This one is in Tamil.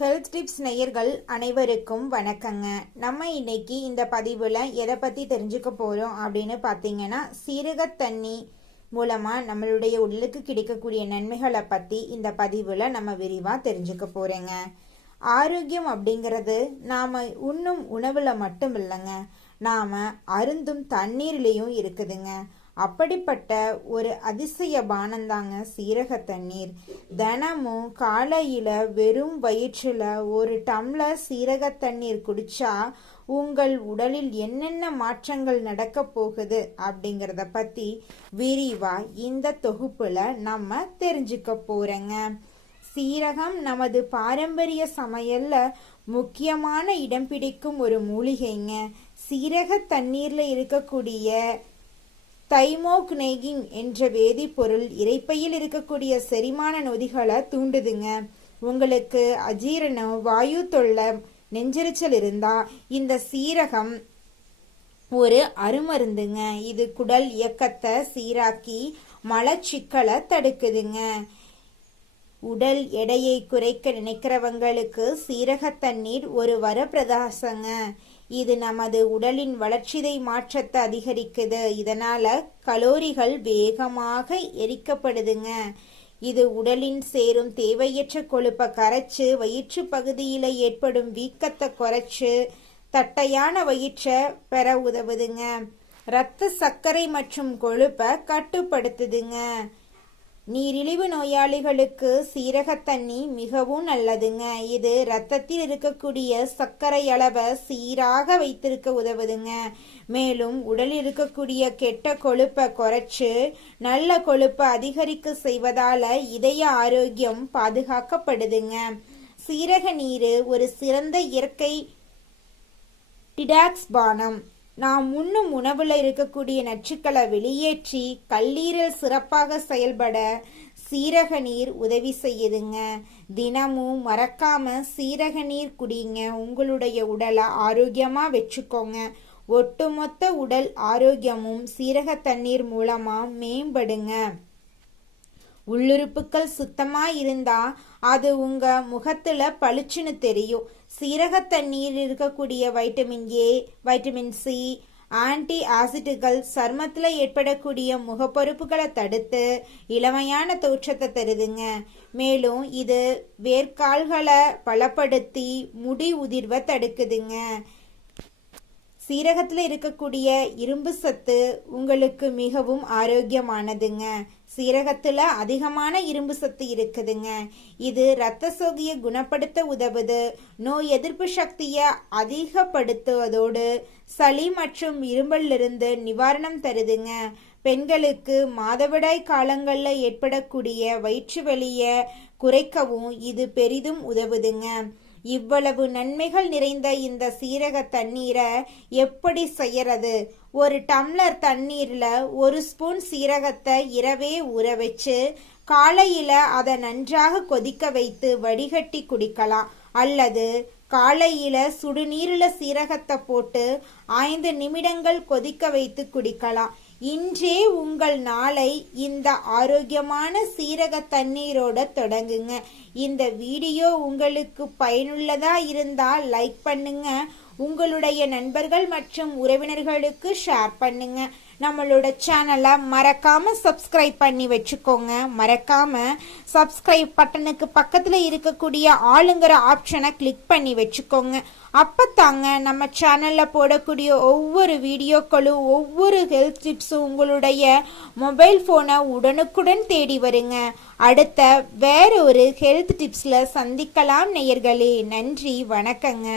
ஹெல்த் டிப்ஸ் நேயர்கள் அனைவருக்கும் வணக்கங்க. நம்ம இன்னைக்கு இந்த பதிவில் எதை பற்றி தெரிஞ்சுக்க போகிறோம் அப்படின்னு பார்த்தீங்கன்னா, சீரக தண்ணி மூலமாக நம்மளுடைய உடலுக்கு கிடைக்கக்கூடிய நன்மைகளை பற்றி இந்த பதிவில் நம்ம விரிவாக தெரிஞ்சுக்க போகிறேங்க. ஆரோக்கியம் அப்படிங்கிறது நாம் உண்ணும் உணவில் மட்டும் இல்லைங்க, நாம் அருந்தும் தண்ணீர்லேயும் இருக்குதுங்க. அப்படிப்பட்ட ஒரு அதிசய பானந்தாங்க சீரக தண்ணீர். தினமும் காலையில வெறும் வயிற்றுல ஒரு டம்ளர் சீரக தண்ணீர் குடிச்சா உங்கள் உடலில் என்னென்ன மாற்றங்கள் நடக்க போகுது அப்படிங்கிறத பத்தி விரிவா இந்த தொகுப்புல நம்ம தெரிஞ்சுக்க போறோங்க. சீரகம் நமது பாரம்பரிய சமையல்ல முக்கியமான இடம் பிடிக்கும் ஒரு மூலிகைங்க. சீரக தண்ணீர்ல இருக்கக்கூடிய தைமோக்னேகின் என்ற வேதிப்பொருள் இரைப்பையில் இருக்கக்கூடிய செரிமான நொதிகளை தூண்டுதுங்க. உங்களுக்கு அஜீரணம், வாயு தொல்லை, நெஞ்செரிச்சல் இருந்தா இந்த சீரகம் ஒரு அருமருந்துங்க. இது குடல் இயக்கத்தை சீராக்கி மலச்சிக்கலை தடுக்குதுங்க. உடல் எடையை குறைக்க நினைக்கிறவங்களுக்கு சீரக தண்ணீர் ஒரு வரப்பிரதாசங்க. இது நமது உடலின் வளர்ச்சிதை மாற்றத்தை அதிகரிக்குது. இதனால கலோரிகள் வேகமாக எரிக்கப்படுதுங்க. இது உடலின் சேரும் தேவையற்ற கொழுப்பை கரைச்சு வயிற்று பகுதியில ஏற்படும் வீக்கத்தை குறைச்சு தட்டையான வயிற்றை பெற உதவுதுங்க. இரத்த சர்க்கரை மற்றும் கொழுப்பை கட்டுப்படுத்துதுங்க. நீரிழிவு நோயாளிகளுக்கு சீரக தண்ணி மிகவும் நல்லதுங்க. இது இரத்தத்தில் இருக்கக்கூடிய சர்க்கரை அளவை சீராக வைத்திருக்க உதவுதுங்க. மேலும் உடலில் இருக்கக்கூடிய கெட்ட கொழுப்பை குறைச்சு நல்ல கொழுப்பை அதிகரிக்க செய்வதால இதய ஆரோக்கியம் பாதுகாக்கப்படுதுங்க. சீரக நீர் ஒரு சிறந்த இயற்கை டிடாக்ஸ் பானம். நாம் உண்ணும் உணவுல இருக்கக்கூடிய நச்சுக்களை வெளியேற்றி கல்லீரல் சிறப்பாக செயல்பட சீரக நீர் உதவி செய்யுதுங்க. தினமும் மறக்காம சீரக நீர் குடிங்க. உங்களுடைய உடலை ஆரோக்கியமா வச்சுக்கோங்க. ஒட்டுமொத்த உடல் ஆரோக்கியமும் சீரக தண்ணீர் மூலமா மேம்படுங்க. உள்ளுறுப்புகள் சுத்தமா இருந்தா அது உங்க முகத்துல பளிச்சுன்னு தெரியும். சீரக தண்ணீர் இருக்கக்கூடிய vitamin A, vitamin C, anti ஆசிட்டுகள் சர்மத்துல ஏற்படக்கூடிய முகப்பொருப்புகளை தடுத்து இளமையான தோற்றத்தை தருதுங்க. மேலும் இது வேர்க்கால்களை பலப்படுத்தி முடி உதிர்வை தடுக்குதுங்க. சீரகத்தில் இருக்கக்கூடிய இரும்பு சத்து உங்களுக்கு மிகவும் ஆரோக்கியமானதுங்க. சீரகத்துல அதிகமான இரும்பு சத்து இருக்குதுங்க. இது இரத்த சோகையை குணப்படுத்த உதவுது. நோய் எதிர்ப்பு சக்தியை அதிகப்படுத்துவதோடு சளி மற்றும் இரும்பலிருந்து நிவாரணம் தருதுங்க. பெண்களுக்கு மாதவிடாய் காலங்கள்ல ஏற்படக்கூடிய வயிற்று வலியை குறைக்கவும் இது பெரிதும் உதவுதுங்க. இவ்வளவு நன்மைகள் நிறைந்த இந்த சீரக தண்ணீரை எப்படி செய்யறது? ஒரு டம்ளர் தண்ணீர்ல ஒரு ஸ்பூன் சீரகத்தை இரவே ஊற வச்சு காலையில அதை நன்றாக கொதிக்க வைத்து வடிகட்டி குடிக்கலாம். அல்லது காலையில சுடுநீரில சீரகத்தை போட்டு 5 நிமிடங்கள் கொதிக்க வைத்து குடிக்கலாம். இன்றே உங்கள் நாளை இந்த ஆரோக்கியமான சீரக தண்ணீரோட தொடங்குங்க. இந்த வீடியோ உங்களுக்கு பயனுள்ளதா இருந்தால் லைக் பண்ணுங்க. உங்களுடைய நண்பர்கள் மற்றும் உறவினர்களுக்கு ஷேர் பண்ணுங்க. நம்மளோட சேனலை மறக்காம சப்ஸ்கிரைப் பண்ணி வச்சுக்கோங்க. மறக்காம சப்ஸ்கிரைப் பட்டனுக்கு பக்கத்துல இருக்கக்கூடிய ஆளுங்கிற ஆப்ஷனை கிளிக் பண்ணி வச்சுக்கோங்க. அப்பத்தாங்க நம்ம சேனல்ல போடக்கூடிய ஒவ்வொரு வீடியோக்களும் ஒவ்வொரு ஹெல்த் டிப்ஸும் உங்களுடைய மொபைல் போனை உடனுக்குடன் தேடி வருங்க. அடுத்த வேற ஒரு ஹெல்த் டிப்ஸ்ல சந்திக்கலாம் நேயர்களே. நன்றி, வணக்கங்க.